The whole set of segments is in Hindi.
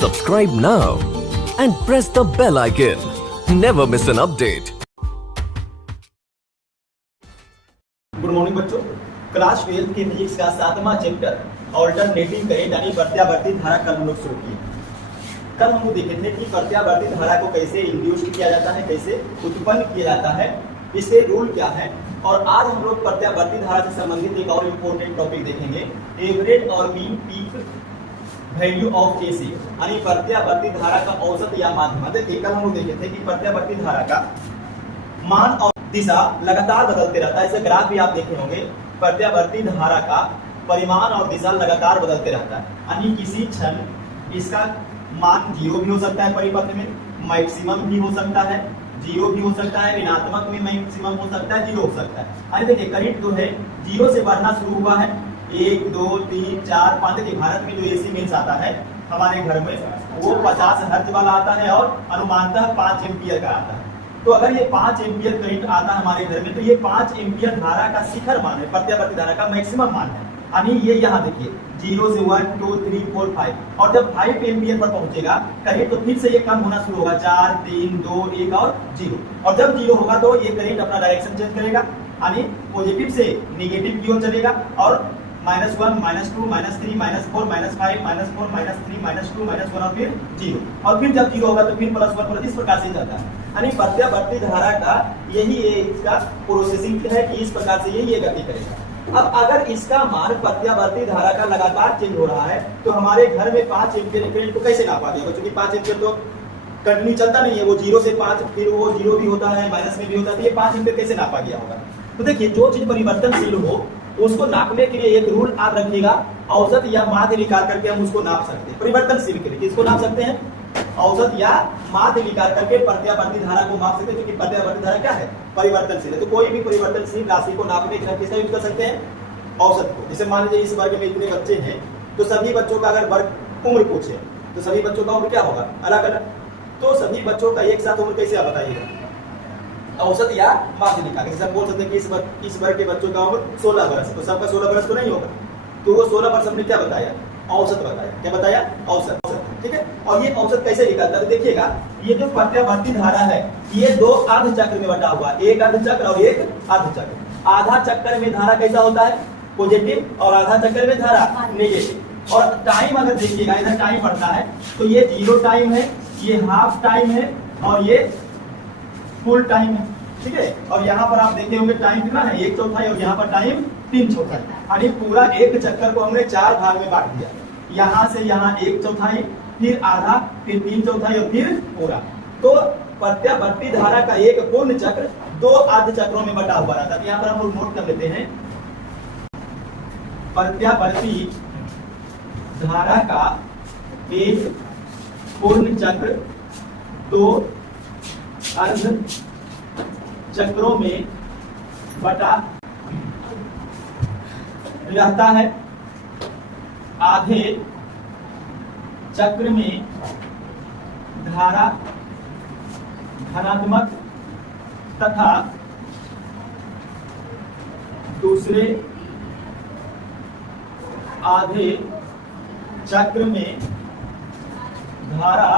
Subscribe now and press the bell icon. Never miss an update. Good morning बच्चों, क्लास 12 के फिजिक्स का 7वां चैप्टर ऑल्टरनेटिंग करंट यानी प्रत्यावर्ती धारा कल हम लोग शुरू किए। कल हम लोग देखे थे कि प्रत्यावर्ती धारा को कैसे इंड्यूस किया जाता है, कैसे उत्पन्न किया जाता है, इसके रूल क्या है। और आज हम लोग प्रत्यावर्ती धारा से संबंधित एक और इम्पोर्टेंट टॉपिक देखेंगे, एवरेज और mean peak value of AC यानी प्रत्यावर्ती धारा का औसत या माध्यम। देखिए कल हम लोग देखे थे कि प्रत्यावर्ती धारा का मान और दिशा लगातार बदलते रहता है। ऐसे ग्राफ भी आप देखे होंगे, प्रत्यावर्ती धारा का परिमाण और दिशा लगातार बदलते रहता है। यानी किसी क्षण इसका मान 0 भी हो सकता है, परिपथ में मैक्सिमम भी हो सकता है, 0 भी हो सकता है, ऋणात्मक में मैक्सिमम हो सकता है, 0 हो सकता है। अरे देखिए करंट जो है 0 से बढ़ना शुरू हुआ है, 1 2 3 4 5। देखिए भारत में जो एसी मिल्स आता है हमारे घर में वो 50 हर्ट्ज वाला आता है और अनुमानतः 5 एम्पियर का आता है। तो अगर ये 5 एम्पियर करंट आता है हमारे घर में तो ये 5 एम्पियर धारा का शिखर मान है, प्रत्यावर्ती धारा का मैक्सिमम मान है। यानी ये यहाँ देखिए 0 से 1 2 3 4 5 और जब 5 एम्पियर पर पहुंचेगा करंट तो फिर से ये कम होना शुरू होगा, 4 3 2 1 और 0। और जब 0 होगा तो ये करंट अपना डायरेक्शन चेंज करेगा, यानी पॉजिटिव से नेगेटिव की ओर चलेगा और -1 -2 -3 -4 -5 -4 -3 -2 -1 और फिर 0। और फिर जब 0 होगा तो फिर +1 इस प्रकार से जाता है। यानी प्रत्यावर्ती धारा का यही इसका प्रोसेसिंग है कि इस प्रकार से ये गति करेगा। अब अगर इसका मान प्रत्यावर्ती धारा का लगातार चेंज हो रहा है तो हमारे घर में 5 एम्पियर करंट को कैसे नापा गया? क्योंकि 5 एम्पियर तो कंटिन्यू चलता नहीं है, वो 0 से 5 फिर वो 0 भी होता है, माइनस में भी होता है, तो ये 5 एम्पियर कैसे नापा गया होगा? तो देखिए जो चीज परिवर्तनशील हो उसको नापने के लिए एक रूल आप रखिएगा, औसत या माध्य निकाल करके हम उसको नाप सकते हैं। परिवर्तनशील के लिए किसको नाप सकते हैं? औसत या माध्य निकाल करके प्रत्यावर्ती धारा को माप सकते हैं, क्योंकि प्रत्यावर्ती धारा क्या है? परिवर्तनशील है। तो कोई भी परिवर्तनशील राशि को नापने के लिए किसका यूज कर सकते हैं? औसत को। जैसे मान लीजिए इस वर्ग में इतने बच्चे हैं तो सभी बच्चों का अगर वर्ग उम्र पूछे तो सभी बच्चों का उम्र क्या होगा? अलग अलग। तो सभी बच्चों का एक साथ उम्र कैसे आप बताइएगा? औसत या माध्य निकाल। जैसे बोल सकते हैं कि इस वर्ग के बच्चों का उम्र 16 वर्ष, तो सबका 16 वर्ष तो नहीं होगा, तो वो 16 वर्ष हमने क्या बताया? औसत बताया। क्या बताया? औसत। ठीक है। और ये औसत कैसे निकलता है? देखिएगा ये जो प्रत्यावर्ती धारा है ये 2 अर्ध चक्र में बटा हुआ है, एक अर्ध चक्र और एक अर्ध चक्र। आधा चक्कर में धारा कैसा होता है? पॉजिटिव, और आधा चक्कर में धारा नेगेटिव। और टाइम अगर देखिएगा इधर टाइम पड़ता है तो ये 0 टाइम है, ये हाफ टाइम है और ये फुल टाइम है। ठीक है। और यहाँ पर आप देखे होंगे टाइम कितना है? 1/4 और यहाँ पर टाइम 3/4। यानी पूरा एक चक्कर को हमने 4 भाग में बांट दिया। यहाँ से यहाँ 1/4, फिर आधा, फिर 3/4 और फिर पूरा। तो प्रत्यावर्ती धारा का एक पूर्ण चक्र 2 अर्ध चक्रों में बटा हुआ रहता है। यहाँ पर हम लोग नोट कर लेते हैं, प्रत्यावर्ती धारा का एक पूर्ण चक्र 2 अर्ध चक्रों में बटा रहता है। आधे चक्र में धारा धनात्मक तथा दूसरे आधे चक्र में धारा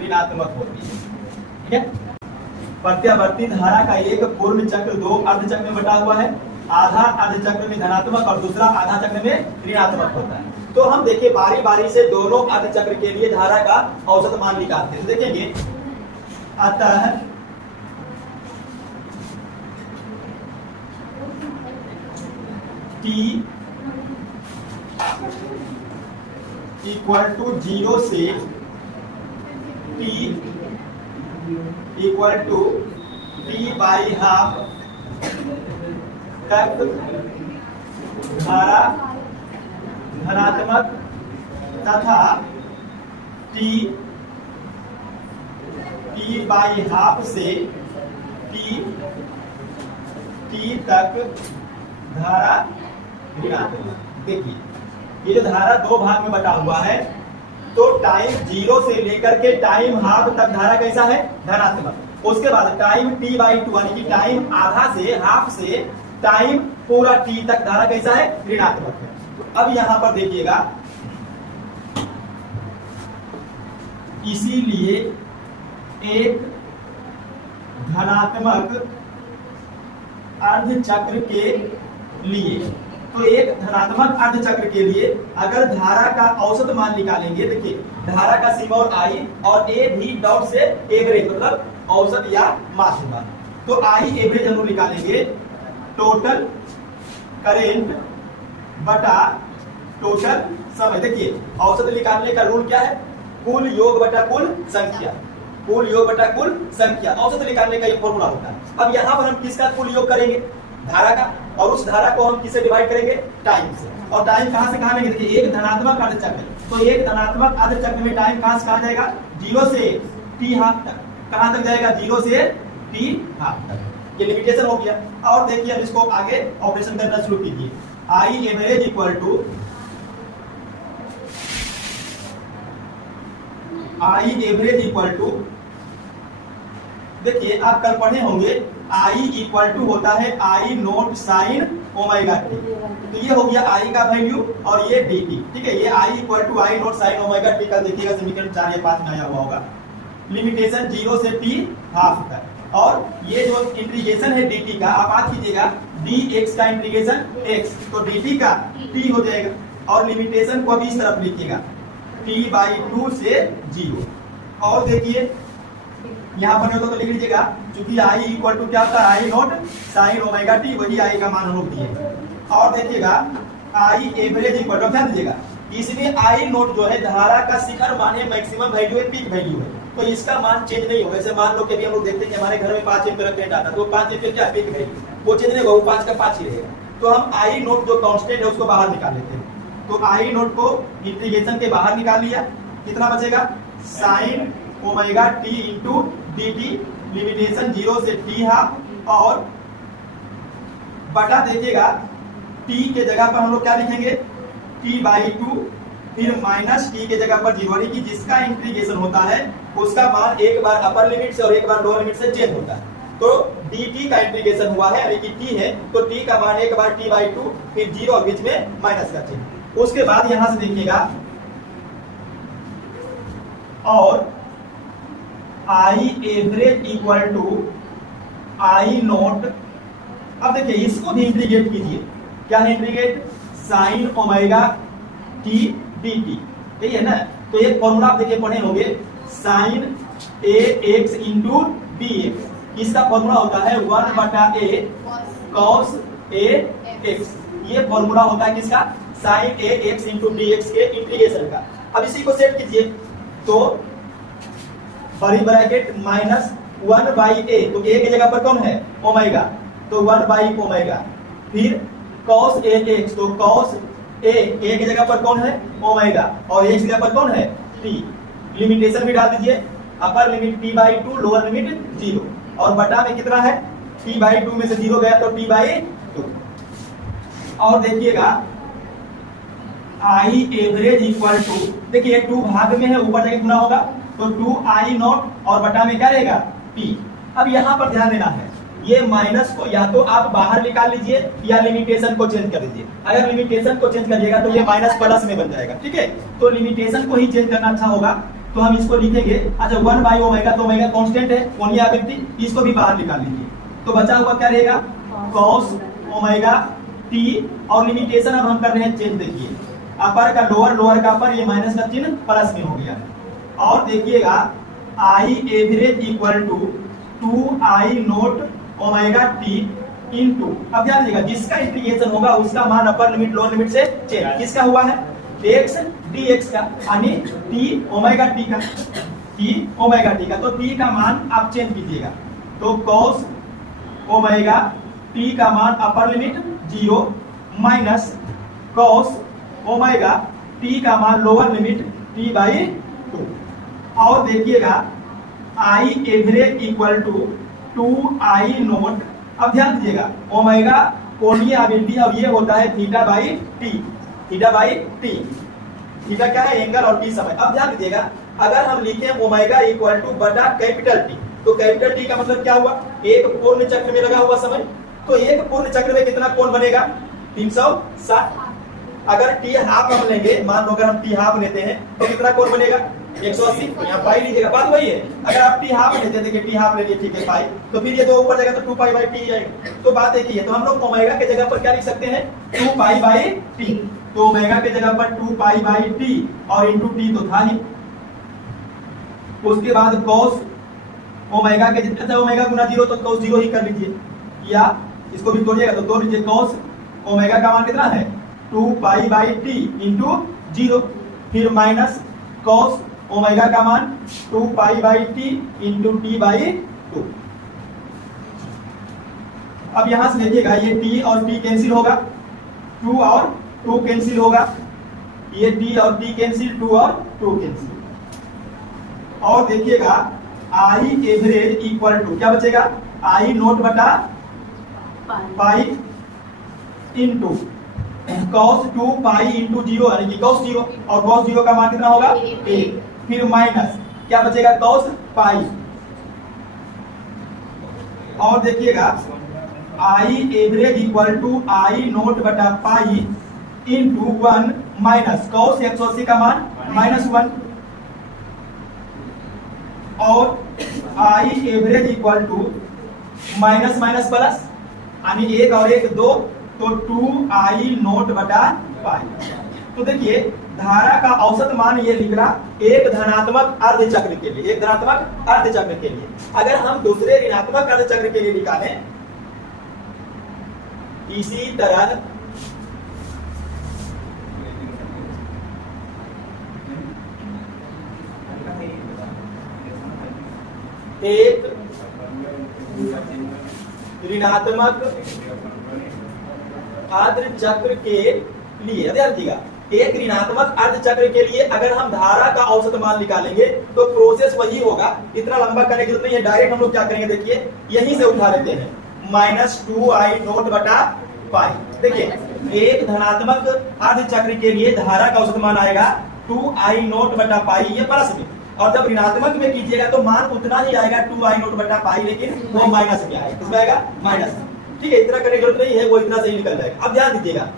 ऋणात्मक होती है। ठीक है। प्रत्यावर्ती धारा का एक पूर्ण चक्र 2 अर्ध चक्र में बटा हुआ है। आधा अर्ध चक्र में धनात्मक और दूसरा आधा चक्र में ऋणात्मक होता है। तो हम देखिए बारी बारी से दोनों अर्ध चक्र के लिए धारा का औसत मान निकालते हैं। देखेंगे अतः T = 0 से T = T/2 तक धारा धनात्मक तथा T/2 से T तक धारा ऋणात्मक। देखिए ये जो धारा 2 भाग में बटा हुआ है तो टाइम 0 से लेकर के टाइम हाफ तक धारा कैसा है? धनात्मक। उसके बाद टाइम T/2 यानी कि टाइम आधा से हाफ से टाइम पूरा T तक धारा कैसा है? ऋणात्मक है। अब यहाँ पर देखिएगा इसीलिए एक धनात्मक अर्धचक्र के लिए, तो एक धनात्मक अर्धचक्र के लिए अगर धारा का औसत मान निकालेंगे, देखिए धारा का सिंबल आई और ए भी डॉट से एवरेज मतलब औसत या मास होगा। तो आई एवरेज हम लोग निकालेंगे टोटल करेंट बटा टोटल समय। देखिए औसत निकालने का रूल क्या है, कुल योग बटा कुल संख्या, कुल योग बटा कुल संख्या, औसत निकालने का ये फॉर्मूला होता है। अब यहाँ पर हम किसका कुल योग करेंगे, धारा का, और उस धारा को हम किससे डिवाइड करेंगे, टाइम से। और टाइम कहां से कहां लेंगे, देखिए एक धनात्मक अर्धचक्र, तो एक धनात्मक अर्धचक्र में टाइम कहां से कहां जाएगा, 0 से t हाफ तक। कहां तक जाएगा, 0 से t हाफ तक। ये लिमिटेशन हो गया। और देखिए अब इसको आगे ऑपरेशन करना शुरू कीजिए। आई एवरेज इक्वल टू देखिए आप कल पढ़े होंगे I इक्वल टू होता है I naught sine omega T. तो ये हो गया I का वैल्यू और ये dt, ठीक है। ये I equal to I naught sine omega t का देखिएगा समीकरण 4 या 5 में आया हुआ होगा। लिमिटेशन 0 से t हाफ तक, और ये जो इंटीग्रेशन है dt का, आप याद कीजिएगा dx का इंटीग्रेशन x, तो dt का t हो जाएगा। और लिमिटेशन को अभी इस तरफ लिखिएगा t/2 से 0। और देखिए यहाँ पर तो लिख लीजिएगा, क्योंकि I इक्वल टू क्या होता है, I naught sine omega T, वही I का मान हम लोग दिए। और देखिएगा I एवरेज इक्वल टू, ध्यान दीजिएगा इसमें I नोट जो है धारा का शिखर मान है, मैक्सिमम वैल्यू है, पीक वैल्यू है, तो इसका मान चेंज नहीं होगा। जैसे मान लो कि हम लोग देखते हैं कि हमारे घर में 5 एम्पीयर करंट आता है, तो 5 एम्पीयर क्या पीक वैल्यू, वो चेंज नहीं होगा, 5 का 5 ही रहेगा। तो हम I नोट जो कांस्टेंट है उसको बाहर निकाल लेते हैं। तो I नोट को इंटीग्रेशन के बाहर निकाल लिया, कितना बचेगा, sign omega t into dt, limitation 0 से t हाफ, और बटा देखिएगा t के जगह पर हम लोग क्या लिखेंगे, t/2, फिर माइनस t के जगह पर 0, की जिसका इंटीग्रेशन होता है उसका मान एक बार अपर लिमिट से और एक बार लोअर लिमिट से चेंज होता है। तो dt का इंटीग्रेशन हुआ है, यानी कि t है, तो t का मान एक बार t/2, फिर 0 और बीच में माइनस का चिन्ह। उसके बाद यहां से देखिएगा और I average equal to I naught. अब देखिए इसको भी इंटीग्रेट कीजिए, क्या है integrate, sine omega t dt, ठीक है ना। तो एक फॉर्मूला आप देखिए पढ़े होंगे, साइन ax इंटू dx, इसका फॉर्मूला होता है 1/a cos ax। ये फॉर्मूला होता है किसका, साइन ax इंटू dx के इंटीग्रेशन का। अब इसी को सेट कीजिए, तो बड़ी ब्रैकेट माइनस 1/a, तो a की जगह पर कौन है, ओमेगा, तो 1/ओमेगा, फिर cos ax, तो cos a की जगह पर कौन है, ओमेगा, और x की जगह पर कौन है, t। लिमिटेशन भी डाल दीजिए, upper limit t/2, lower limit 0, और बटा में कितना है, t/2 में से 0 गया तो t/2। और देखिएगा I एवरेज इक्वल टू, देखिए 2 भाग में है, ऊपर जाके गुना होगा, तो 2I नॉट और बटा में क्या रहेगा, P। अब यहाँ पर ध्यान देना है, ये माइनस को या तो आप बाहर निकाल लीजिए या लिमिटेशन को चेंज कर दीजिए। अगर लिमिटेशन को चेंज करिएगा तो ये माइनस प्लस में बन जाएगा, ठीक है। तो लिमिटेशन को ही चेंज करना अच्छा होगा, तो हम इसको लिखेंगे, अच्छा 1/ओमेगा, तो ओमेगा कांस्टेंट है, कोणीय आवृत्ति, इसको भी बाहर निकाल लीजिए, तो बचा हुआ क्या रहेगा, cos ओमेगा t, और लिमिटेशन अब हम कर रहे हैं चेंज, देखिए अपर का लोअर, लोअर का अपर, ये माइनस का चिन्ह प्लस में हो गया। और देखिएगा I average equal to 2I naught omega t into, अब ध्यान दीजिएगा जिसका इंटीग्रेशन होगा उसका मान अपर लिमिट लोअर लिमिट से चेंज, किसका हुआ है, x dx का, यानी t ओमेगा टी का, t ओमेगा टी का, तो t का मान आप चेंज कीजिएगा, तो cos ओमेगा t का मान upper limit 0 minus cos omega t का मान लोअर लिमिट t/2। और देखिएगा I average equal to 2I naught, अब ध्यान दीजिएगा ओमेगा कोणीय आवृत्ति, अब ये होता है थीटा/t, थीटा/t, थीटा क्या है, एंगल, और t समय। अब ध्यान दीजिएगा अगर हम लिखें ओमेगा इक्वल टू बटा कैपिटल T, तो कैपिटल T का मतलब क्या हुआ, एक पूर्ण चक्र में लगा हुआ समय, तो एक पूर्ण चक्र में कितना कोण बनेगा, 360। अगर टी हाफ हम लेंगे, मान लो अगर हम टी हाफ लेते हैं तो कितना कोण बनेगा 180, यहाँ पाई लीजिएगा, बात वही है। अगर आप टी हाफ लेते हैं, देखिए टी हाफ ले लिए, ठीक है पाई, तो फिर ये 2 ऊपर जाएगा तो 2 पाई बाई टी जाएगा, तो बात एक ही है। तो हम लोग ओमेगा के जगह पर क्या लिख सकते हैं 2 पाई बाई टी, तो ओमेगा के जगह पर 2 पाई बाई टी और इंटू टी तो था ही। उसके बाद cos ओमेगा के जितना ओमेगा गुना 0 तो cos 0 ही कर लीजिए, या इसको भी तोड़िएगा तो तोड़ लीजिए। cos ओमेगा का मान कितना है 2 पाई बाई टी इंटू 0, फिर माइनस cos ओमेगा का मान 2 pi by T into T by 2। अब यहां से देखिएगा ये t और t कैंसिल होगा, 2 और 2 कैंसिल होगा, ये t और t कैंसिल, 2 और 2 कैंसिल। और देखिएगा आई एवरेज इक्वल टू क्या बचेगा आई नोट बटा pi into cos 2 pi into 0 यानी कि cos 0, और cos 0 का मान कितना होगा 1, फिर माइनस क्या बचेगा cos पाई, और देखिएगा I average equal to I naught बटा पाई इंटू 1 माइनस cos 180 का मान -1, और I average equal to minus minus plus यानी 1 और 1 2, तो 2 आई नोट बटा पाई। तो देखिए धारा का औसत मान ये लिख रहा एक धनात्मक अर्ध चक्र के लिए, एक धनात्मक अर्ध चक्र के लिए। अगर हम दूसरे ऋणात्मक अर्ध चक्र के लिए निकालें इसी तरह एक ऋणात्मक अर्ध चक्र के लिए, ध्यान दीजिएगा, एक ऋणात्मक अर्ध चक्र के लिए अगर हम धारा का औसत मान निकालेंगे तो प्रोसेस वही होगा, इतना लंबा करने की जरूरत नहीं है। डायरेक्ट हम लोग क्या करेंगे, देखिए यहीं से उठा लेते हैं, -2 आई नोट बटा पाई। देखिए एक धनात्मक अर्ध चक्र के लिए धारा का औसत मान आएगा 2 आई नोट बटा पाई, ये प्लस में, और जब ऋणात्मक में कीजिएगा तो मान उतना ही आएगा 2 आई नोट बटा पाई, लेकिन वो माइनस में आएगा, किसमें आएगा माइनस। ठीक है, इतना करने की जरूरत नहीं है, वो इतना सही निकल जाएगा। अब ध्यान दीजिएगा,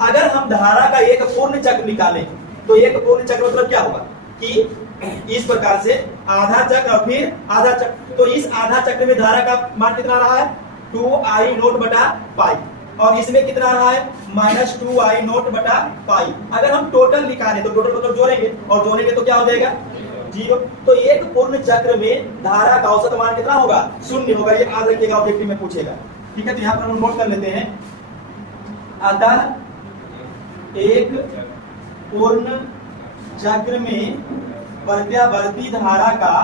अगर हम धारा का एक पूर्ण चक्र निकालें तो एक पूर्ण चक्र मतलब क्या होगा कि इस प्रकार से आधा चक्र और फिर आधा चक्र, तो इस आधा चक्र में धारा का मान कितना रहा है 2 आई नोट बटा पाई, और इसमें कितना रहा है -2 आई नोट बटा पाई। अगर हम टोटल निकालें तो टोटल मतलब जोड़ेंगे, और जोड़ेंगे तो क्या हो जाएगा 0। तो एक पूर्ण चक्र में धारा का औसत मान कितना होगा 0 होगा, ये याद रखिएगा, ऑब्जेक्टिव में पूछेगा। ठीक है, तो यहाँ पर हम नोट कर लेते हैं, अतः एक पूर्ण चक्र में प्रत्यावर्ती धारा का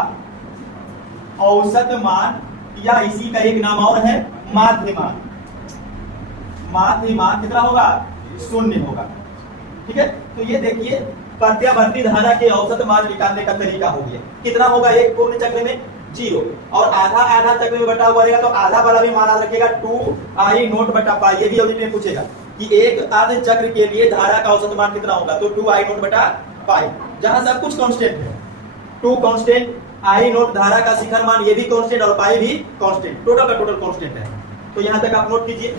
औसत मान, या इसी का एक नाम और है माध्य मान, माध्य मान कितना होगा 0 होगा। ठीक है, तो ये देखिए प्रत्यावर्ती धारा के औसत मान निकालने का तरीका हो गया। कितना होगा एक पूर्ण चक्र में 0, और आधा आधा चक्र में बटा हुआ रहेगा तो आधा वाला भी मान याद रखेगा 2 आई नोट बटा पाई। ये भी ऑब्जेक्टिव में पूछेगा कि एक आधे चक्र के लिए धारा का औसत मान कितना होगा, तो 2 आई नोट बटा पाई, जहां सब कुछ कांस्टेंट है, 2 कांस्टेंट, आई नोट धारा का शिखर मान ये भी कांस्टेंट और पाई भी कांस्टेंट, टोटल का टोटल कांस्टेंट है। तो यहां तक आप नोट कीजिए।